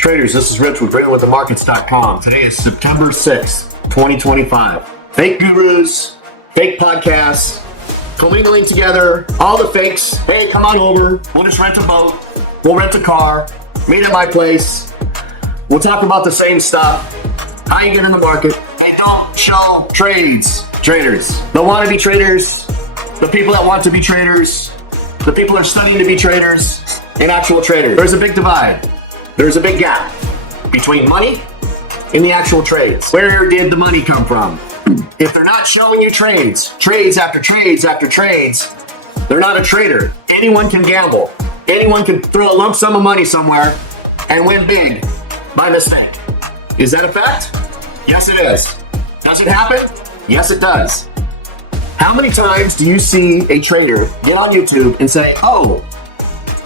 Traders, this is Rich with GreatWithTheMarkets.com. Today is September 6th, 2025. Fake gurus, fake podcasts, commingling together, all the fakes. Hey, come on over. We'll just rent a boat. We'll rent a car. Meet at my place. We'll talk about the same stuff. How you get in the market. Hey, don't show trades. Traders. The wannabe traders, the people that want to be traders, the people that are studying to be traders, and actual traders. There's a big divide. There's a big gap between money and the actual trades. Where did the money come from? If they're not showing you trades after trades after trades, they're not a trader. Anyone can gamble. Anyone can throw a lump sum of money somewhere and win big by mistake. Is that a fact? Yes, it is. Does it happen? Yes, it does. How many times do you see a trader get on YouTube and say, oh,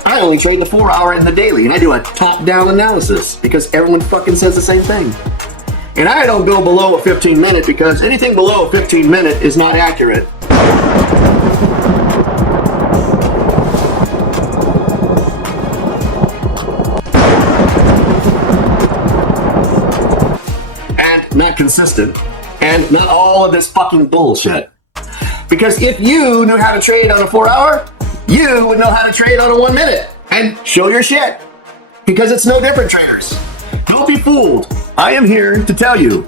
I only trade the 4-hour and the daily, and I do a top-down analysis because everyone fucking says the same thing. And I don't go below a 15-minute because anything below a 15-minute is not accurate. And not consistent. And not all of this fucking bullshit. Because if you knew how to trade on a 4-hour, you would know how to trade on a 1 minute and show your shit because it's no different, traders. Don't be fooled. I am here to tell you.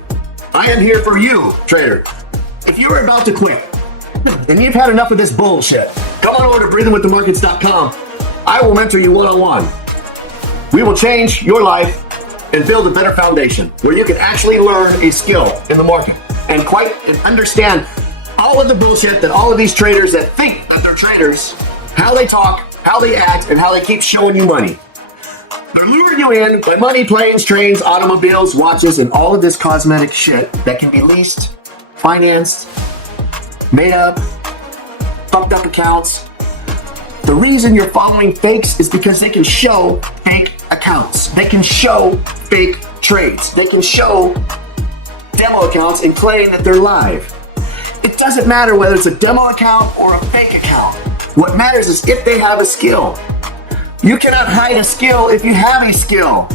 I am here for you, trader. If you're about to quit and you've had enough of this bullshit, come on over to breathingwiththemarkets.com. I will mentor you one-on-one. We will change your life and build a better foundation where you can actually learn a skill in the market and understand all of the bullshit that all of these traders that think that they're traders, how they talk, how they act, and how they keep showing you money. They're luring you in by money, planes, trains, automobiles, watches, and all of this cosmetic shit that can be leased, financed, made up, fucked up accounts. The reason you're following fakes is because they can show fake accounts. They can show fake trades. They can show demo accounts and claim that they're live. It doesn't matter whether it's a demo account or a fake account. What matters is if they have a skill. You cannot hide a skill if you have a skill.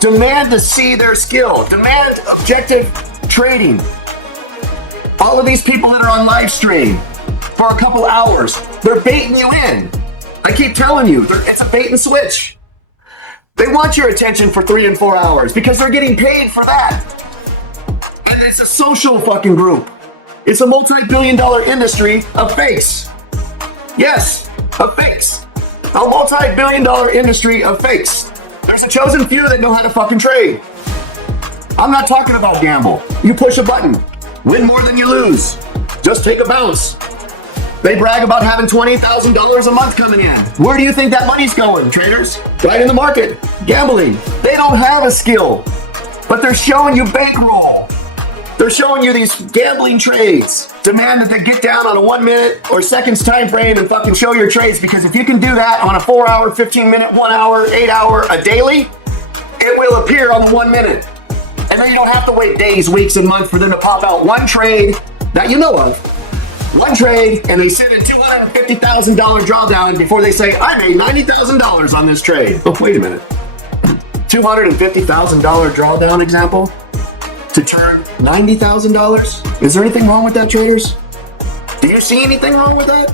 Demand to see their skill. Demand objective trading. All of these people that are on live stream for a couple hours, they're baiting you in. I keep telling you, it's a bait and switch. They want your attention for 3 and 4 hours because they're getting paid for that. And it's a social fucking group. It's a multi-billion-dollar industry of fakes. Yes, of fakes. A multi-billion-dollar industry of fakes. There's a chosen few that know how to fucking trade. I'm not talking about gamble. You push a button. Win more than you lose. Just take a bounce. They brag about having $20,000 a month coming in. Where do you think that money's going, traders? Right in the market. Gambling. They don't have a skill, but they're showing you bankroll. They're showing you these gambling trades. Demand that they get down on a 1 minute or seconds time frame and fucking show your trades, because if you can do that on a 4-hour, 15-minute, 1 hour, 8 hour, a daily, it will appear on the 1 minute. And then you don't have to wait days, weeks, and months for them to pop out one trade that you know of. One trade, and they sit in $250,000 drawdown before they say, I made $90,000 on this trade. Oh, wait a minute. $250,000 drawdown example? To turn $90,000? Is there anything wrong with that, traders? Do you see anything wrong with that?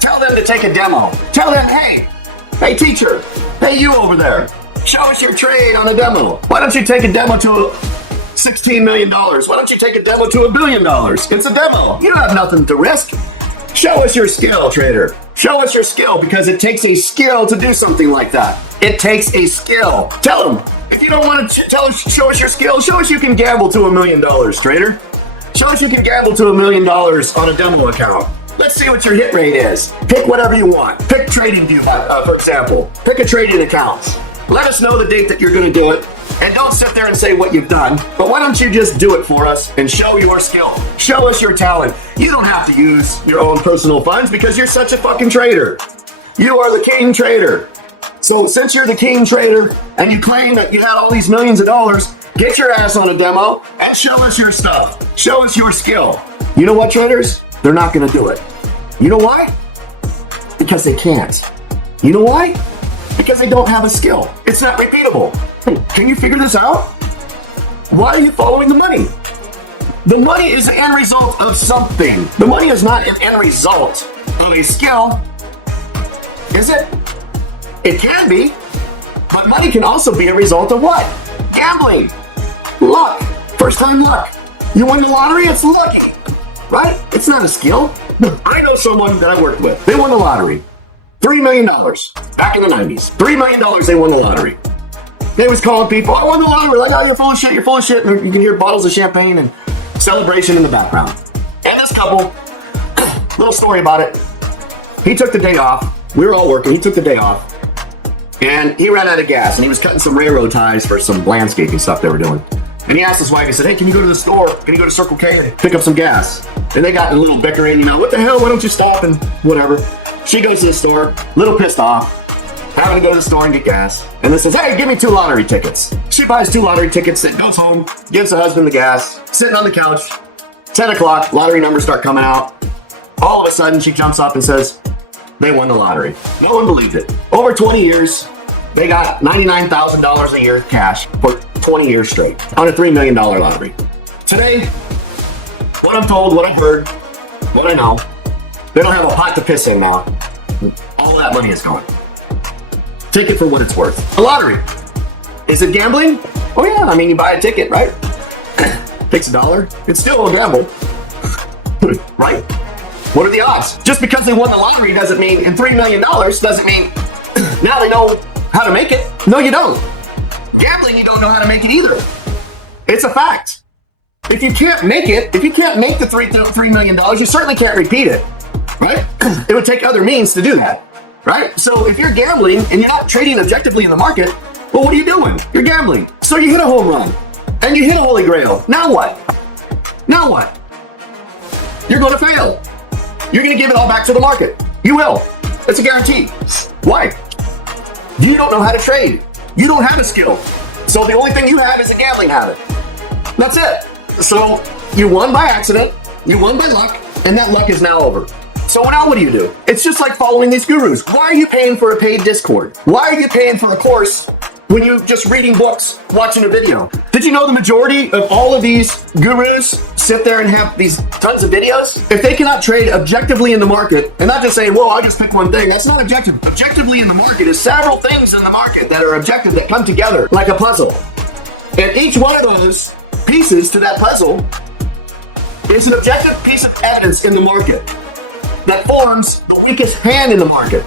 Tell them to take a demo. Tell them, hey teacher, hey you over there, show us your trade on a demo. Why don't you take a demo to $16 million? Why don't you take a demo to $1 billion? It's a demo. You don't have nothing to risk. Show us your skill, trader. Show us your skill, because it takes a skill to do something like that. It takes a skill. Tell them. If you don't want to show us your skill, show us you can gamble to $1 million, trader. Show us you can gamble to $1 million on a demo account. Let's see what your hit rate is. Pick whatever you want. Pick TradingView, for example. Pick a trading account. Let us know the date that you're going to do it. And don't sit there and say what you've done, but why don't you just do it for us and show your skill? Show us your talent. You don't have to use your own personal funds because you're such a fucking trader. You are the king trader. So since you're the king trader and you claim that you had all these millions of dollars, get your ass on a demo and show us your stuff. Show us your skill. You know what, traders? They're not going to do it. You know why? Because they can't. You know why? Because they don't have a skill. It's not repeatable. Can you figure this out? Why are you following the money? The money is the end result of something. The money is not an end result of a skill. Is it? It can be. But money can also be a result of what? Gambling. Luck. First time luck. You win the lottery, it's lucky. Right? It's not a skill. I know someone that I worked with. They won the lottery. $3 million back in the 90s. $3 million they won the lottery. They was calling people, I won the lottery. Like, oh, you're full of shit, you're full of shit. And you can hear bottles of champagne and celebration in the background. And this couple, little story about it. He took the day off. We were all working. He took the day off. And he ran out of gas. And he was cutting some railroad ties for some landscaping stuff they were doing. And he asked his wife, he said, hey, can you go to the store? Can you go to Circle K and pick up some gas? And they got in a little bickering, you know, what the hell? Why don't you stop and whatever? She goes to the store, little pissed off, having to go to the store and get gas. And then says, hey, give me 2 lottery tickets. She buys 2 lottery tickets, then goes home, gives the husband the gas, sitting on the couch. 10 o'clock, lottery numbers start coming out. All of a sudden, she jumps up and says, they won the lottery. No one believed it. Over 20 years, they got $99,000 a year cash for 20 years straight on a $3 million lottery. Today, what I'm told, what I've heard, what I know, they don't have a pot to piss in now. All that money is gone. Take it for what it's worth. A lottery. Is it gambling? Oh yeah, I mean, you buy a ticket, right? Takes $1. It's still a gamble. Right? What are the odds? Just because they won the lottery doesn't mean, and $3 million doesn't mean now they know how to make it. No, you don't. Gambling, you don't know how to make it either. It's a fact. If you can't make it, if you can't make the $3 million, you certainly can't repeat it. Right? It would take other means to do that. Right? So if you're gambling and you're not trading objectively in the market, well, what are you doing? You're gambling. So you hit a home run and you hit a holy grail. Now what? Now what? You're going to fail. You're going to give it all back to the market. You will. It's a guarantee. Why? You don't know how to trade. You don't have a skill. So the only thing you have is a gambling habit. That's it. So you won by accident, you won by luck, and that luck is now over. So now what do? It's just like following these gurus. Why are you paying for a paid Discord? Why are you paying for a course when you're just reading books, watching a video? Did you know the majority of all of these gurus sit there and have these tons of videos? If they cannot trade objectively in the market, and not just saying, well, I just pick one thing, that's not objective. Objectively in the market is several things in the market that are objective that come together like a puzzle. And each one of those pieces to that puzzle is an objective piece of evidence in the market that forms the weakest hand in the market.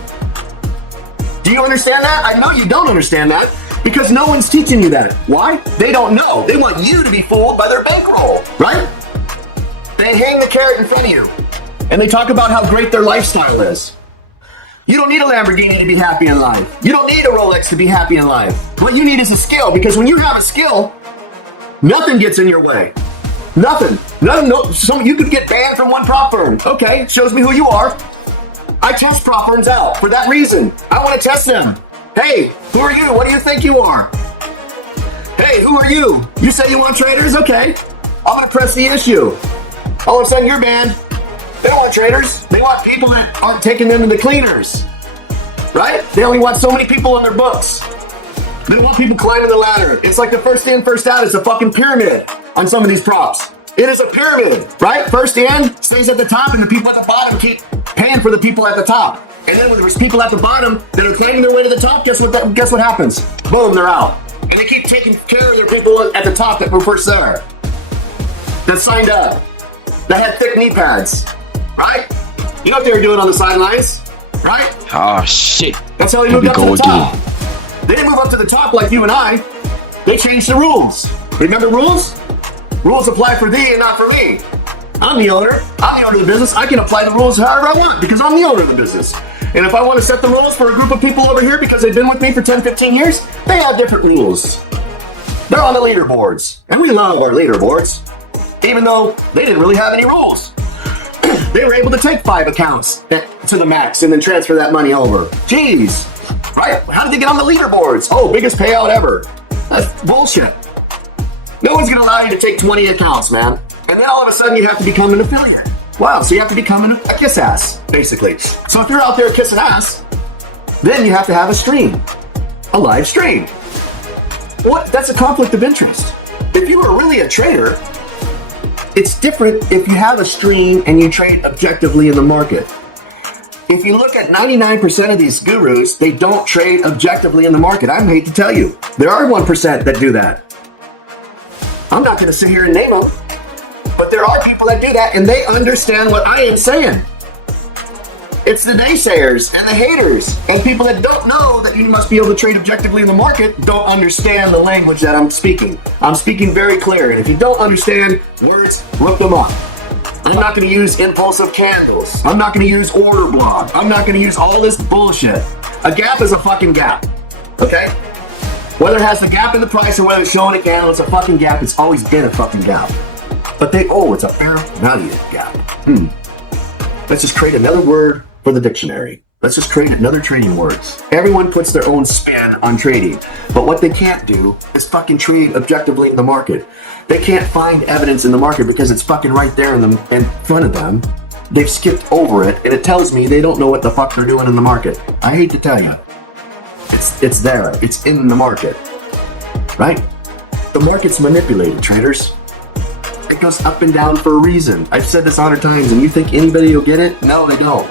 Do you understand that? I know you don't understand that because no one's teaching you that. Why? They don't know. They want you to be fooled by their bankroll, right? They hang the carrot in front of you and they talk about how great their lifestyle is. You don't need a Lamborghini to be happy in life. You don't need a Rolex to be happy in life. What you need is a skill, because when you have a skill, nothing gets in your way. Nothing. You could get banned from one prop firm. Okay, shows me who you are. I test prop firms out for that reason. I want to test them. Hey, who are you? What do you think you are? Hey, who are you? You say you want traders? Okay. I'm going to press the issue. All of a sudden, you're banned. They don't want traders. They want people that aren't taking them into cleaners. Right? They only want so many people in their books. They don't want people climbing the ladder. It's like the first in, first out. It's a fucking pyramid on some of these props. It is a pyramid, right? First in stays at the top, and the people at the bottom keep paying for the people at the top. And then when there's people at the bottom that are claiming their way to the top, guess what happens? Boom, they're out. And they keep taking care of their people at the top that were first there, that signed up, that had thick knee pads, right? You know what they were doing on the sidelines, right? Oh, shit. That's how they moved up to the top. They didn't move up to the top like you and I. They changed the rules. Remember rules? Rules apply for thee and not for me. I'm the owner. I'm the owner of the business. I can apply the rules however I want because I'm the owner of the business. And if I want to set the rules for a group of people over here because they've been with me for 10, 15 years, they have different rules. They're on the leaderboards. And we love our leaderboards. Even though they didn't really have any rules. They were able to take 5 accounts to the max and then transfer that money over. Jeez. Right? How did they get on the leaderboards? Oh, biggest payout ever. That's bullshit. No one's going to allow you to take 20 accounts, man. And then all of a sudden you have to become an affiliate. Wow, so you have to become a kiss ass, basically. So if you're out there kissing ass, then you have to have a stream. A live stream. What? That's a conflict of interest. If you were really a trader, it's different if you have a stream and you trade objectively in the market. If you look at 99% of these gurus, they don't trade objectively in the market. I hate to tell you. There are 1% that do that. I'm not going to sit here and name them, but there are people that do that and they understand what I am saying. It's the naysayers and the haters and people that don't know that you must be able to trade objectively in the market don't understand the language that I'm speaking. I'm speaking very clear, and if you don't understand words, look them up. I'm not going to use impulsive candles. I'm not going to use order block. I'm not going to use all this bullshit. A gap is a fucking gap, okay? Whether it has the gap in the price or whether it's showing a candle, it's a fucking gap. It's always been a fucking gap. But it's a fair value gap. Let's just create another word for the dictionary. Let's just create another trading words. Everyone puts their own spin on trading, but what they can't do is fucking trade objectively in the market. They can't find evidence in the market because it's fucking right there in front of them. They've skipped over it, and it tells me they don't know what the fuck they're doing in the market. I hate to tell you. It's there. It's in the market. Right? The market's manipulated, traders. It goes up and down for a reason. I've said this 100 times, and you think anybody will get it? No, they don't.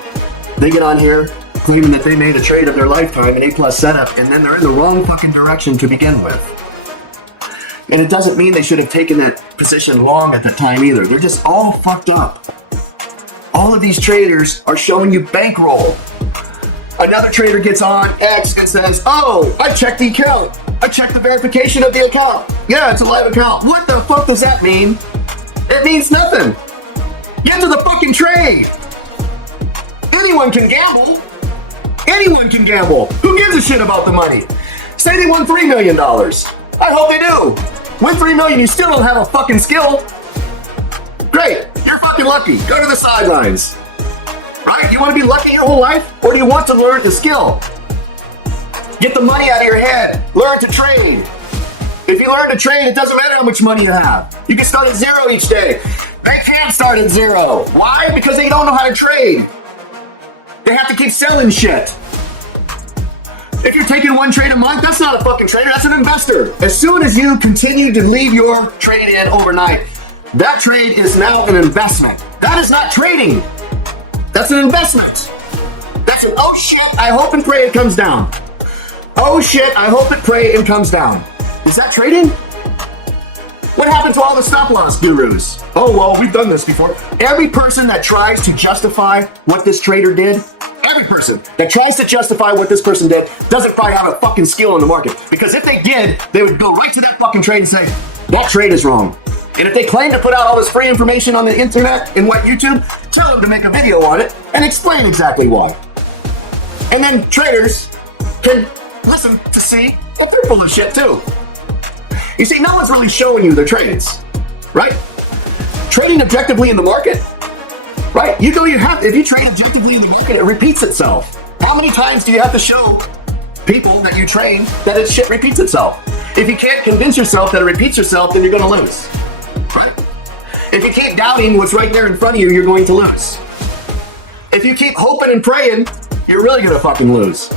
They get on here claiming that they made a trade of their lifetime, an A+ setup, and then they're in the wrong fucking direction to begin with. And it doesn't mean they should have taken that position long at the time either. They're just all fucked up. All of these traders are showing you bankroll. Another trader gets on X and says, oh, I checked the account. I checked the verification of the account. Yeah, it's a live account. What the fuck does that mean? It means nothing. Get to the fucking trade. Anyone can gamble. Anyone can gamble. Who gives a shit about the money? Say they won $3 million. I hope they do. Win $3 million, you still don't have a fucking skill. Great, you're fucking lucky. Go to the sidelines. Right? You want to be lucky your whole life? Or do you want to learn the skill? Get the money out of your head. Learn to trade. If you learn to trade, it doesn't matter how much money you have. You can start at 0 each day. They can't start at 0. Why? Because they don't know how to trade. They have to keep selling shit. If you're taking one trade a month, that's not a fucking trader, that's an investor. As soon as you continue to leave your trade in overnight, that trade is now an investment. That is not trading. That's an investment. That's an oh shit, I hope and pray it comes down. Oh shit, I hope and pray it comes down. Is that trading? What happened to all the stop loss gurus? Oh, well, we've done this before. Every person that tries to justify what this trader did, every person that tries to justify what this person did doesn't probably have a fucking skill in the market. Because if they did, they would go right to that fucking trade and say, that trade is wrong. And if they claim to put out all this free information on the internet and what YouTube, tell them to make a video on it and explain exactly why. And then traders can listen to see that they're full of shit too. You see, no one's really showing you their trades, right? Trading objectively in the market, right? If you trade objectively in the market, it repeats itself. How many times do you have to show people that you train that it shit repeats itself? If you can't convince yourself that it repeats itself, then you're going to lose, right? If you keep doubting what's right there in front of you, you're going to lose. If you keep hoping and praying, you're really going to fucking lose.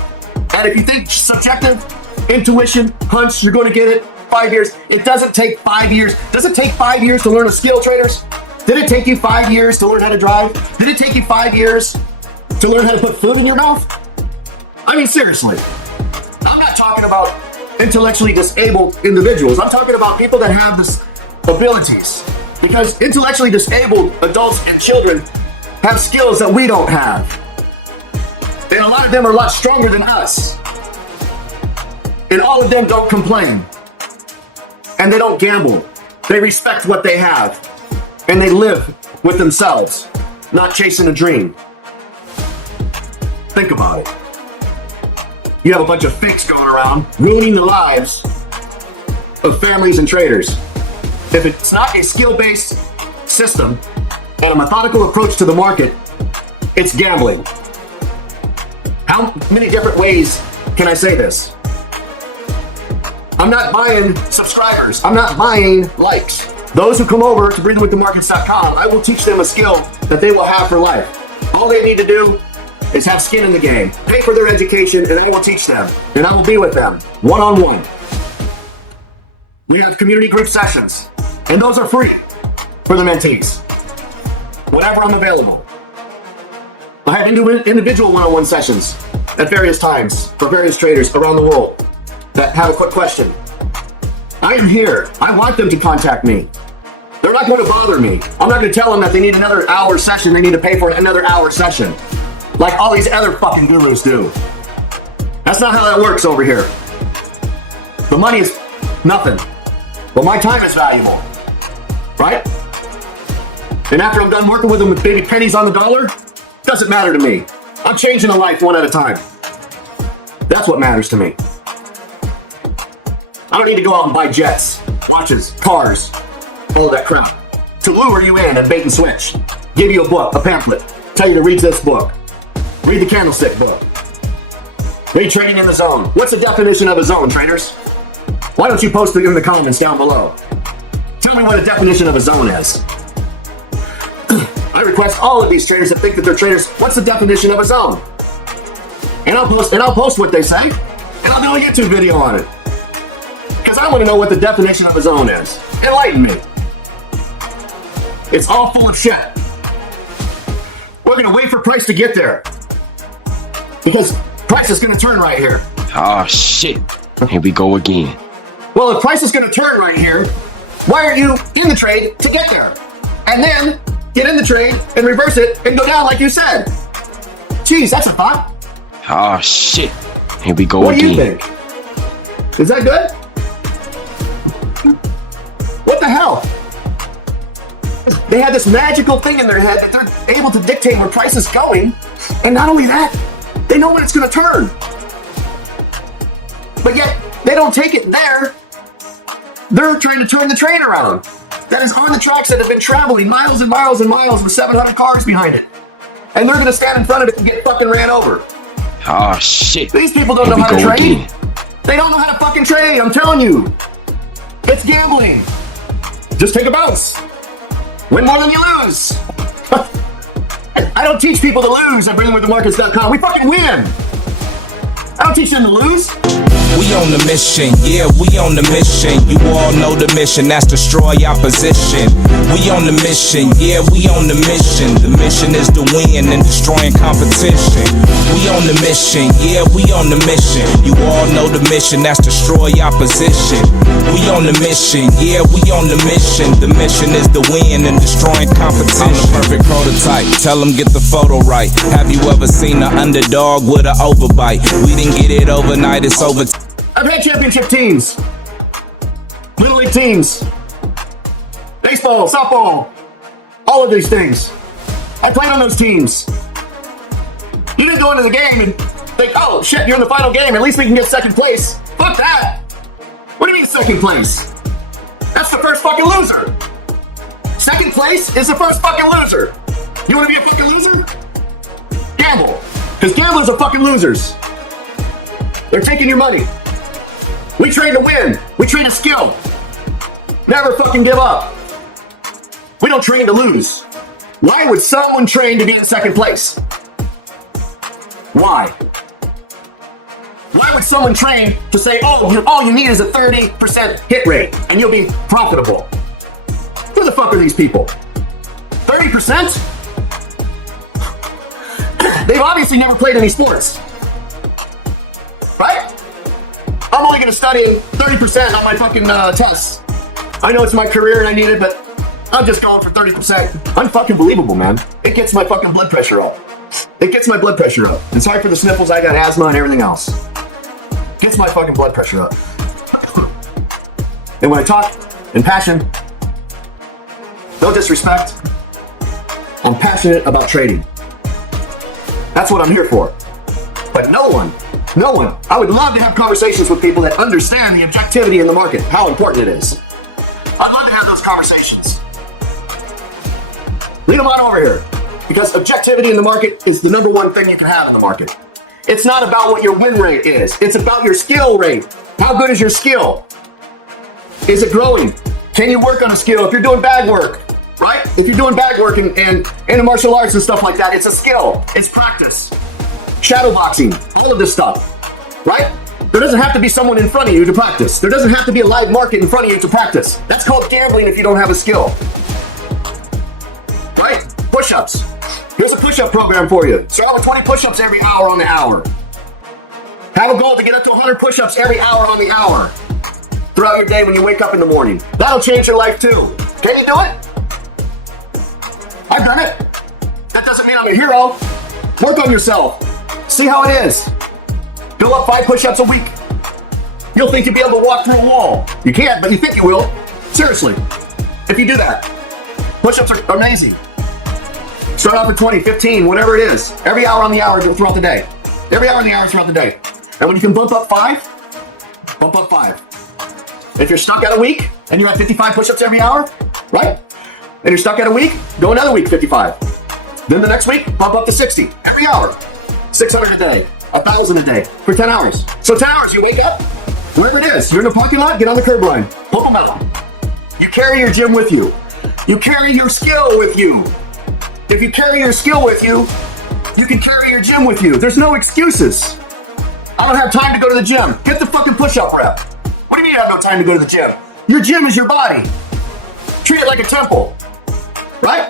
And if you think subjective, intuition, hunch, you're going to get it, 5 years. It doesn't take 5 years. Does it take 5 years to learn a skill, traders? Did it take you 5 years to learn how to drive? Did it take you 5 years to learn how to put food in your mouth? I mean, seriously. I'm not talking about intellectually disabled individuals. I'm talking about people that have this abilities. Because intellectually disabled adults and children have skills that we don't have. And a lot of them are a lot stronger than us. And all of them don't complain. And they don't gamble. They respect what they have. And they live with themselves, not chasing a dream. Think about it. You have a bunch of fakes going around, ruining the lives of families and traders. If it's not a skill-based system and a methodical approach to the market, it's gambling. How many different ways can I say this? I'm not buying subscribers. I'm not buying likes. Those who come over to breathingwiththemarkets.com, I will teach them a skill that they will have for life. All they need to do is have skin in the game, pay for their education, and I will teach them. And I will be with them, one-on-one. We have community group sessions, and those are free for the mentees. Whenever I'm available. I have individual one-on-one sessions at various times for various traders around the world that have a quick question. I am here. I want them to contact me. They're not going to bother me. I'm not going to tell them that they need another hour session. They need to pay for another hour session. Like all these other fucking gurus do. That's not how that works over here. The money is nothing. But my time is valuable. Right? And after I'm done working with them with baby pennies on the dollar, doesn't matter to me. I'm changing a life one at a time. That's what matters to me. I don't need to go out and buy jets, watches, cars, all of that crap to lure you in and bait and switch. Give you a book, a pamphlet, tell you to read this book. Read the candlestick book. Read Trading in the Zone. What's the definition of a zone, traders? Why don't you post it in the comments down below? Tell me what a definition of a zone is. I request all of these traders that think that they're traders, what's the definition of a zone? And I'll post what they say, and I'll do a YouTube video on it. Because I want to know what the definition of a zone is. Enlighten me. It's all full of shit. We're going to wait for price to get there. Because price is going to turn right here. Oh, shit. Here we go again. Well, if price is going to turn right here, why aren't you in the trade to get there? And then get in the trade and reverse it and go down like you said. Jeez, that's a thought. Oh, shit. Here we go what again. What do you think? Is that good? What the hell? They have this magical thing in their head that they're able to dictate where price is going. And not only that, they know when it's going to turn. But yet, they don't take it there. They're trying to turn the train around. That is on the tracks that have been traveling miles and miles and miles with 700 cars behind it. And they're going to stand in front of it and get fucking ran over. Oh, shit. These people don't know how to trade. They don't know how to fucking trade, I'm telling you. It's gambling. Just take a bounce. Win more than you lose. I don't teach people to lose at breathingwiththemarkets.com. We fucking win. I don't teach them to lose. We on the mission, yeah, we on the mission. You all know the mission, that's destroy opposition. We on the mission, yeah, we on the mission. The mission is to win and destroying competition. We on the mission, yeah, we on the mission. You all know the mission, that's destroy opposition. We on the mission, yeah, we on the mission. The mission is to win and destroying competition. I'm the perfect prototype, tell them get the photo right. Have you ever seen an underdog with an overbite? We didn't get it overnight, it's over. I've had championship teams, little league teams, baseball, softball, all of these things. I played on those teams. You didn't go into the game and think, oh shit, you're in the final game, at least we can get second place. Fuck that. What do you mean second place? That's the first fucking loser. Second place is the first fucking loser. You want to be a fucking loser? Gamble. Because gamblers are fucking losers. They're taking your money. We train to win. We train to skill. Never fucking give up. We don't train to lose. Why would someone train to be in second place? Why? Why would someone train to say, oh, all you need is a 30% hit rate and you'll be profitable? Who the fuck are these people? 30%? They've obviously never played any sports. Right? I'm only going to study 30% on my fucking tests. I know it's my career and I need it, but I'm just going for 30%. Unfucking believable, man. It gets my fucking blood pressure up. It gets my blood pressure up. And sorry for the sniffles, I got asthma and everything else. Gets my fucking blood pressure up. And when I talk in passion, no disrespect, I'm passionate about trading. That's what I'm here for. But no one No one. I would love to have conversations with people that understand the objectivity in the market, how important it is. I'd love to have those conversations. Lead them on over here. Because objectivity in the market is the number one thing you can have in the market. It's not about what your win rate is. It's about your skill rate. How good is your skill? Is it growing? Can you work on a skill if you're doing bag work, right? If you're doing bag work and in martial arts and stuff like that, it's a skill. It's practice. Shadow boxing, all of this stuff, right? There doesn't have to be someone in front of you to practice. There doesn't have to be a live market in front of you to practice. That's called gambling if you don't have a skill. Right? Push-ups. Here's a push-up program for you. Start with 20 push-ups every hour on the hour. Have a goal to get up to 100 push-ups every hour on the hour throughout your day when you wake up in the morning. That'll change your life too. Can you do it? I've done it. That doesn't mean I'm a hero. Work on yourself. See how it is. Go up 5 push-ups a week. You'll think you'll be able to walk through a wall. You can't, but you think you will. Seriously. If you do that. Push-ups are amazing. Start off with 20, 15, whatever it is. Every hour on the hour throughout the day. Every hour on the hour throughout the day. And when you can bump up 5, bump up 5. If you're stuck at a week and you're at 55 push-ups every hour, right? And you're stuck at a week, go another week, 55. Then the next week, bump up to 60 every hour. 600 a day, 1,000 a day for 10 hours. So 10 hours, you wake up, wherever it is, you're in the parking lot, get on the curb line, pump them out. You carry your gym with you. You carry your skill with you. If you carry your skill with you, you can carry your gym with you. There's no excuses. I don't have time to go to the gym. Get the fucking push-up rep. What do you mean you have no time to go to the gym? Your gym is your body. Treat it like a temple, right?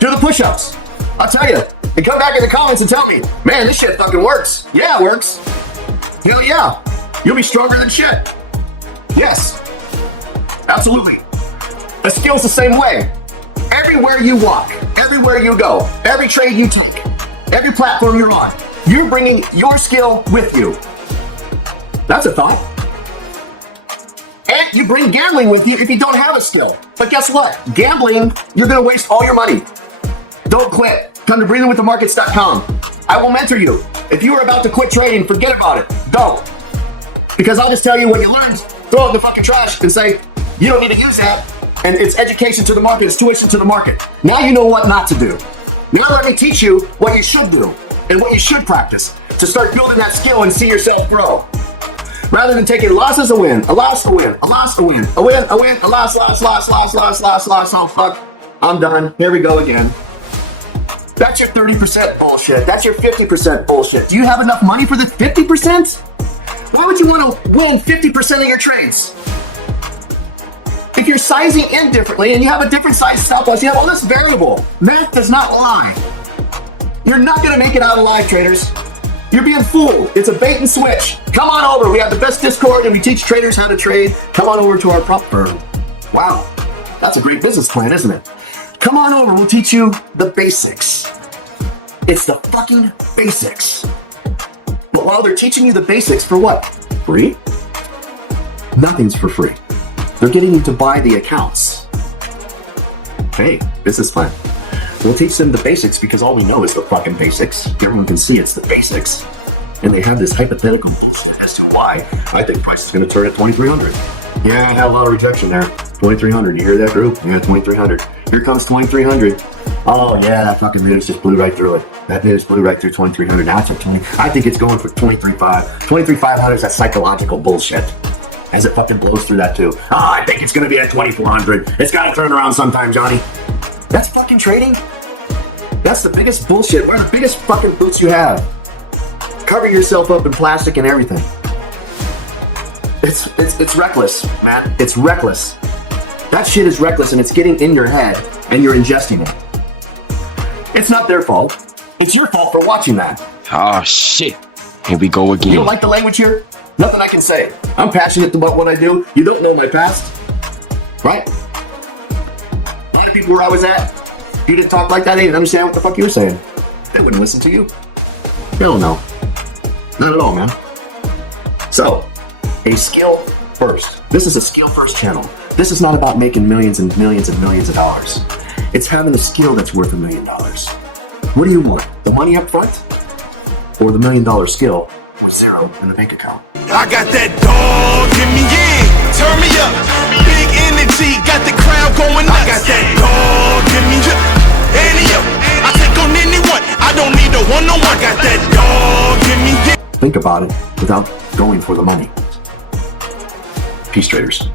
Do the push-ups. I'll tell you. And come back in the comments and tell me, man, this shit fucking works. Yeah, it works. Hell yeah. You'll be stronger than shit. Yes. Absolutely. A skill's the same way. Everywhere you walk, everywhere you go, every trade you take, every platform you're on, you're bringing your skill with you. That's a thought. And you bring gambling with you if you don't have a skill. But guess what? Gambling, you're going to waste all your money. Don't quit. Come to breathingwiththemarkets.com. I will mentor you. If you are about to quit trading, forget about it. Don't. Because I'll just tell you what you learned, throw it in the fucking trash and say, you don't need to use that. And it's education to the market, it's tuition to the market. Now you know what not to do. Now let me teach you what you should do and what you should practice to start building that skill and see yourself grow. Rather than taking loss as a win, a loss a win, a loss a win, a win, a win, a loss, oh fuck, I'm done, here we go again. That's your 30% bullshit, that's your 50% bullshit. Do you have enough money for the 50%? Why would you want to win 50% of your trades? If you're sizing in differently and you have a different size stop loss, you have all this variable. Math does not lie. You're not going to make it out alive, traders. You're being fooled. It's a bait and switch. Come on over. We have the best Discord and we teach traders how to trade. Come on over to our prop firm. Wow. That's a great business plan, isn't it? Come on over. We'll teach you the basics. It's the fucking basics. But while they're teaching you the basics, for what? Free? Nothing's for free. They're getting you to buy the accounts. Hey, business plan. We'll teach them the basics because all we know is the fucking basics. Everyone can see it's the basics. And they have this hypothetical bullshit as to why I think price is going to turn at 2,300. Yeah, I have a lot of rejection there. 2,300. You hear that, group? Yeah, 2,300. Here comes 2,300. Oh, yeah, that fucking news just blew right through it. That news blew right through 2,300. Now it's at 20. I think it's going for 23,500. 23,500 is that psychological bullshit. As it fucking blows through that too. Oh, I think it's going to be at 2,400. It's got to turn around sometime, Johnny. That's fucking trading. That's the biggest bullshit. One of the biggest fucking boots you have. Cover yourself up in plastic and everything. It's reckless, man. It's reckless. That shit is reckless and it's getting in your head and you're ingesting it. It's not their fault. It's your fault for watching that. Oh shit. Here we go again. You don't like the language here? Nothing I can say. I'm passionate about what I do. You don't know my past, right? A lot of people where I was at, you didn't talk like that, they didn't understand what the fuck you were saying. They wouldn't listen to you. Hell no. Not at all, man. So, a skill first. This is a skill first channel. This is not about making millions and millions and millions of dollars. It's having a skill that's worth $1 million. What do you want? The money up front? Or the $1 million skill 0 in the bank account. I got that dog in me, yeah. Turn me up. Big energy, got the crowd going nuts. I got that dog in me, yeah. Any up. I take on anyone. I don't need a one-on-one. I got that dog in me, yeah. Think about it without going for the money. Peace, traders.